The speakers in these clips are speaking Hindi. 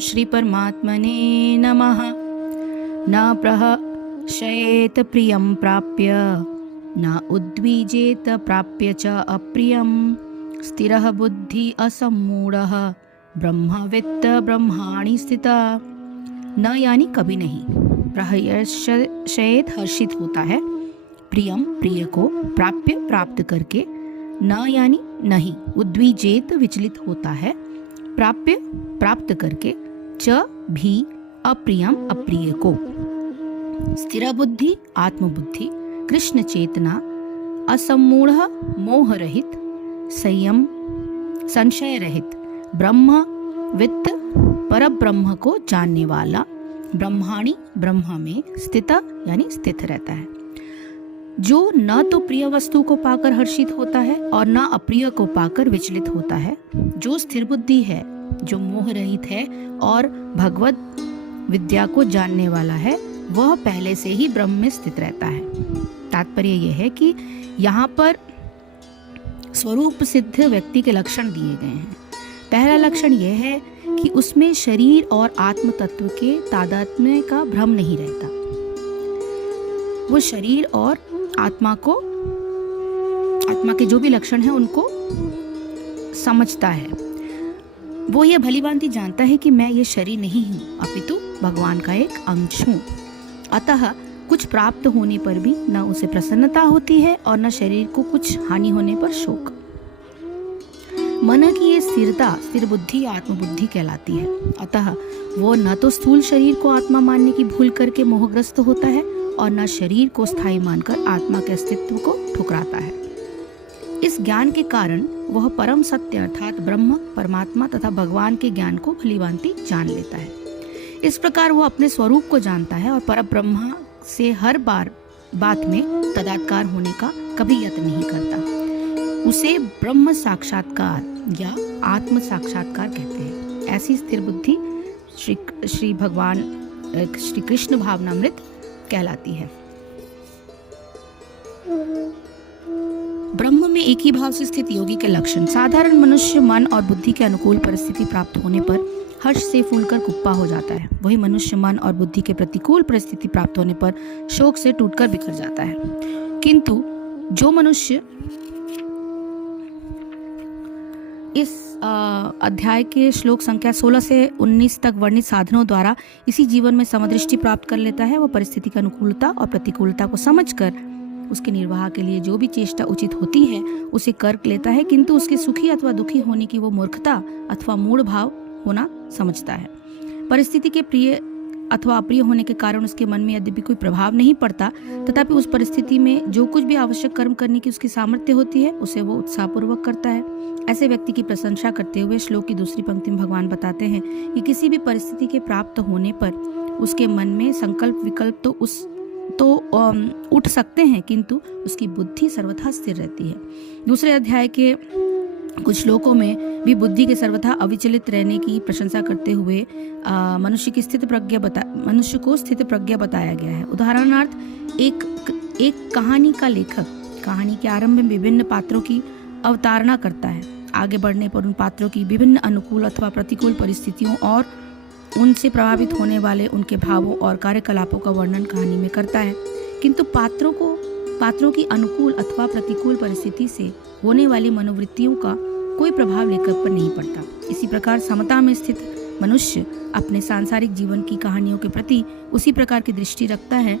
श्री परमात्मने नमः। न प्रहर्षेत प्रियं प्राप्य न उद्विजेत प्राप्य च अप्रियं स्थिरः बुद्धि असम्मूढ़ः ब्रह्मवित्त ब्रह्माणि स्थिता। न यानी कभी नहीं, प्रहर्षेत हर्षित होता है, प्रियम प्रिय को, प्राप्य प्राप्त करके, न यानी नहीं, उद्विजेत विचलित होता है, प्राप्य प्राप्त करके, च भी अप्रियम अप्रिय को, स्थिर बुद्धि आत्मबुद्धि, कृष्ण चेतना, असम्मूढ़ मोह रहित, संयम संशय रहित, ब्रह्म वित्त पर ब्रह्म को जानने वाला, ब्रह्माणी ब्रह्म में स्थित यानी स्थित रहता है, जो न तो प्रिय वस्तु को पाकर हर्षित होता है और न अप्रिय को पाकर विचलित होता है, जो स्थिर बुद्धि है, जो मोह रहित है और भगवत विद्या को जानने वाला है, वह पहले से ही ब्रह्म में स्थित रहता है। तात्पर्य यह है कि यहाँ पर स्वरूप सिद्ध व्यक्ति के लक्षण दिए गए हैं। पहला लक्षण यह है कि उसमें शरीर और आत्म तत्व के तादात्म्य का भ्रम नहीं रहता। वो शरीर और आत्मा के जो भी लक्षण हैं उनको समझता है। वो ये भलीभांति जानता है कि मैं ये शरीर नहीं हूँ, अपितु भगवान का एक अंश हूँ। अतः कुछ प्राप्त होने पर भी न उसे प्रसन्नता होती है और न शरीर को कुछ हानि होने पर शोक। मन की ये स्थिरता स्थिर बुद्धि आत्मबुद्धि कहलाती है। अतः वो न तो स्थूल शरीर को आत्मा मानने की भूल करके मोहग्रस्त होता है और न शरीर को स्थायी मानकर आत्मा के अस्तित्व को ठुकराता है। इस ज्ञान के कारण वह परम सत्य अर्थात ब्रह्म परमात्मा तथा भगवान के ज्ञान को भलीभांति जान लेता है। इस प्रकार वह अपने स्वरूप को जानता है और पर ब्रह्म से हर बात में तदात्कार होने का कभी यत्न नहीं करता। उसे ब्रह्म साक्षात्कार या आत्म साक्षात्कार कहते हैं। ऐसी स्थिर बुद्धि श्री भगवान श्री कृष्ण भावनामृत कहलाती है। ब्रह्म में एक ही भाव से स्थित योगी के लक्षण। साधारण मनुष्य मन और बुद्धि के अनुकूल परिस्थिति प्राप्त होने पर हर्ष से फूलकर कुप्पा हो जाता है। वही मनुष्य मन और बुद्धि के प्रतिकूल परिस्थिति प्राप्त होने पर शोक से टूटकर बिखर जाता है। किंतु जो मनुष्य इस अध्याय के श्लोक संख्या 16 से 19 तक वर्णित साधनों द्वारा इसी जीवन में समदृष्टि प्राप्त कर लेता है, वह परिस्थिति की अनुकूलता और प्रतिकूलता को समझकर उसके निर्वाह के लिए जो भी चेष्टा उचित होती है उसे कर लेता है, किंतु उसके सुखी अथवा दुखी होने की वो मूर्खता अथवा मूढ़ भाव होना समझता है। परिस्थिति के प्रिय अथवा अप्रिय होने के कारण उसके मन में यद्यपि कोई प्रभाव नहीं पड़ता, तथापि उस परिस्थिति में जो कुछ भी आवश्यक कर्म करने की उसकी सामर्थ्य होती है उसे वो उत्साहपूर्वक करता है। ऐसे व्यक्ति की प्रशंसा करते हुए श्लोक की दूसरी पंक्ति में भगवान बताते हैं कि किसी भी परिस्थिति के प्राप्त होने पर उसके मन में संकल्प विकल्प तो उठ सकते हैं, किंतु उसकी बुद्धि सर्वथा स्थिर रहती है। दूसरे अध्याय के कुछ श्लोकों में भी बुद्धि के सर्वथा अविचलित रहने की प्रशंसा करते हुए मनुष्य को स्थित प्रज्ञा बताया गया है। उदाहरणार्थ एक कहानी का लेखक कहानी के आरंभ में विभिन्न पात्रों की अवतारणा करता है। आगे बढ़ने पर उन पात्रों की विभिन्न अनुकूल अथवा प्रतिकूल परिस्थितियों और उनसे प्रभावित होने वाले उनके भावों और कार्यकलापों का वर्णन कहानी में करता है, किंतु पात्रों की अनुकूल अथवा प्रतिकूल परिस्थिति से होने वाली मनोवृत्तियों का कोई प्रभाव लेखक पर नहीं पड़ता। इसी प्रकार समता में स्थित मनुष्य अपने सांसारिक जीवन की कहानियों के प्रति उसी प्रकार की दृष्टि रखता है।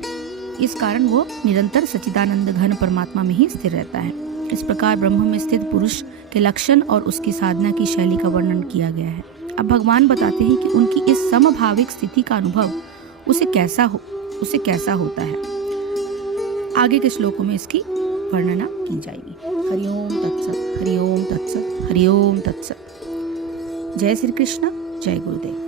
इस कारण वो निरंतर सच्चिदानंद घन परमात्मा में ही स्थिर रहता है। इस प्रकार ब्रह्म में स्थित पुरुष के लक्षण और उसकी साधना की शैली का वर्णन किया गया है। अब भगवान बताते हैं कि उनकी इस समभाविक स्थिति का अनुभव उसे कैसा होता है। आगे के श्लोकों में इसकी वर्णना की जाएगी। हरिओम तत्सत, हरिओम तत्सत, हरिओम तत्सत। जय श्री कृष्ण, जय गुरुदेव।